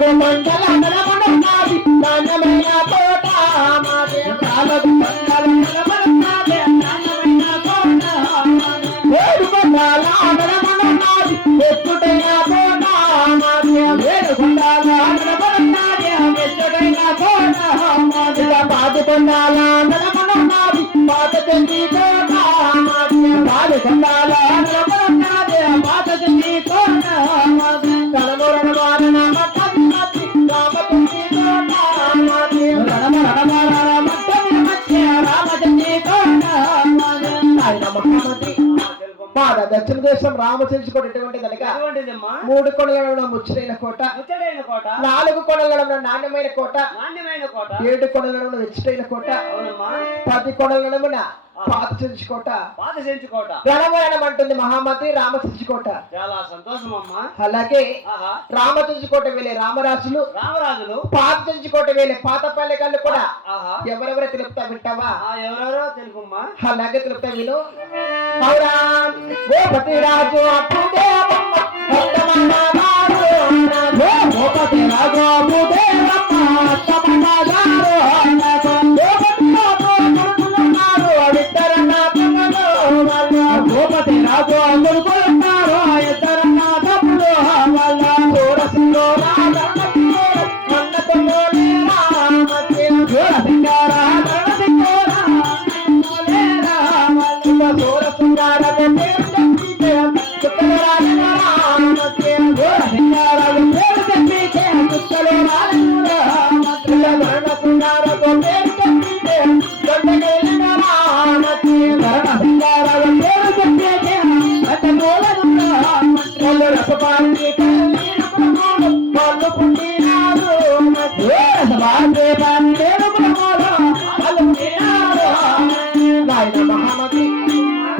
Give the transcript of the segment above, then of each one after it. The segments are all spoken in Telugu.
నాలుగు మండల నడమనున్నది నాణ్యమైన కోట మాదే నాలుగు మండల నడమనున్నది నాణ్యమైన కోట ఏడు కొండల నడమనున్నది ఎత్తుటైన కోట మాదే ఏడు కొండల నడమనున్నది ఎత్తుటైన కోట మాదే పాది కొండల నడమనున్నది పాత చెంది కోట మాదే పాది కొండల నడమనున్నది పాత చెంది కోట మాదే కలమరణ వారణ మట్టి మట్టి రామచంద్రి కోట మాదే రణ రణ మట్టి మట్టి రామచంద్రి కోట మాదే ఆయన ముఖ్యమంత్రి పాద దక్షిణ దేశం రామచంద్రుడు ఎటువంటిది అనగా మూడు కొండల ముచ్చటైన కోట నాలుగు కొండల నాణ్యమైన కోట ఏడు కొండల వెచ్చటైన కోట 10 కొండల నడుమున పాత చెంచుకోట రణమరణం అంటుంది మహామంత్రి రామచంద్రుకోట. చాలా సంతోషం అమ్మా. అలాగే రామచంద్రుకోట వేలే రామరాజులు పాత చెంచుకోట వేలే పాత పల్లెకాళ్ళు కూడా ఎవరెవరో తెలుపుతా వింటావా? ఎవరెవరో తెలుపమ్మా. అలాగే తెలుపుతా విను. గోపతి రాజు అప్పుదేవమ్మ గోపతి రాజు అప్పుదేవమ్మ గోపతి రాజు అందుకున్నారు ఇద్దరన్నా తప్పులు వాళ్ళ చూడసిందో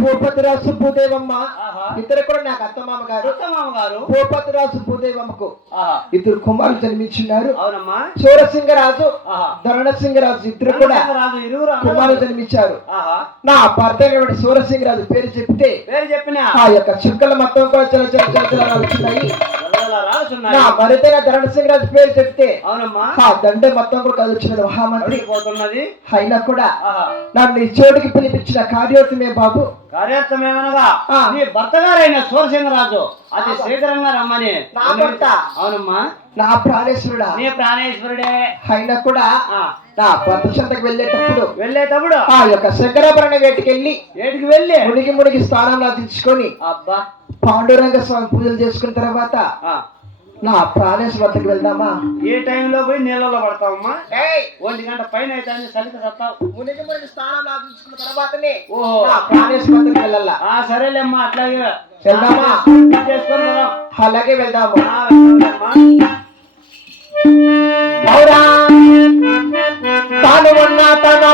భూపతిరాజు సుబ్బుదేవమ్మ ఇద్దరు కూడా నాకు అత్తమామ గారు భూపతిరాజు సుబ్బుదేవమ్మకు ఇద్దరు కుమారులు జన్మించున్నారు. సూరసింగరాజు ధరణసింగరాజు ఇద్దరు కూడా కుమారులు జన్మించారు. నా భర్త సూరసింగరాజు పేరు చెప్తే ఆ యొక్క చుక్కల మొత్తం కూడా చల వచ్చినాయి. నా మరితైన ధరణసింగరాజు పేరు చెప్తే ఆ దండే మొత్తం కూడా కదులుచున్నది మహామంత్రి పోతున్నది. అయినా కూడా నన్ను ఈ చోటికి పిలిపించిన కార్యోత్తమే బాబు. కార్యార్థమేమనగా నీ భర్త గారైన సూరసింగరాజు అది శీఘ్రంగా రమ్మని. నా భర్త? అవునమ్మా. నా ప్రాణేశ్వరుడా? నీ ప్రాణేశ్వరుడే. అయినా కూడా నా భర్త చెంతకు వెళ్ళేటప్పుడు ఆ యొక్క శంకరాభరణ వేటికి వెళ్ళి మునిగి స్థానంలో దించుకొని అబ్బా పాండురంగ స్వామి పూజలు చేసుకున్న తర్వాత నా ప్రాణేశ్వర వద్దకు వెళ్దామా? ఏ టైంలో పోయి నీళ్ళలో పడతావమ్మా? 1 గంట పైన అయితే సరిత సత్తావు. మునిగి స్థానంలో దించుకున్న తర్వాతనే ప్రాణేశ్వర వద్దకు వెళ్ళాలా? సరేలేమ్మా, అట్లాగే వెళ్దామా? చేసుకొని అలాగే వెళ్దాము. తాను ఉన్న తన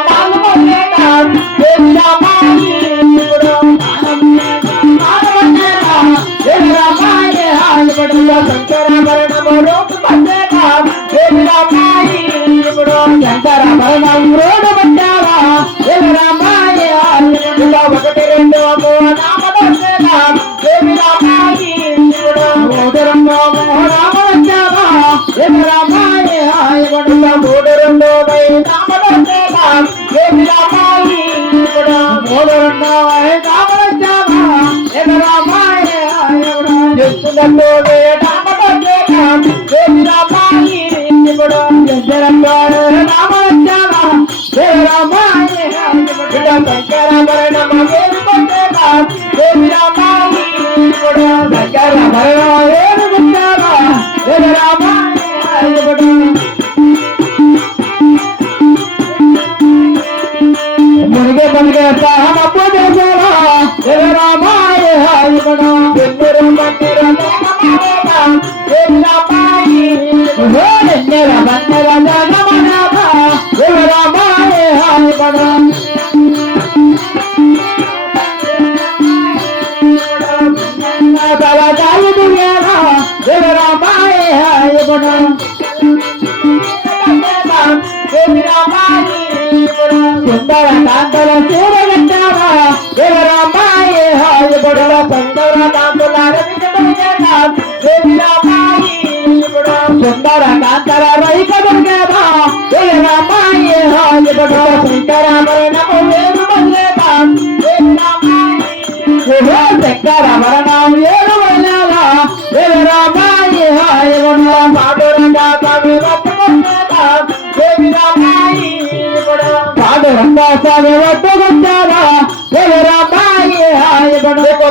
శంకరాభరణము రోడ్డు పట్టావా 1 2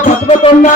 పసుపు కొన్న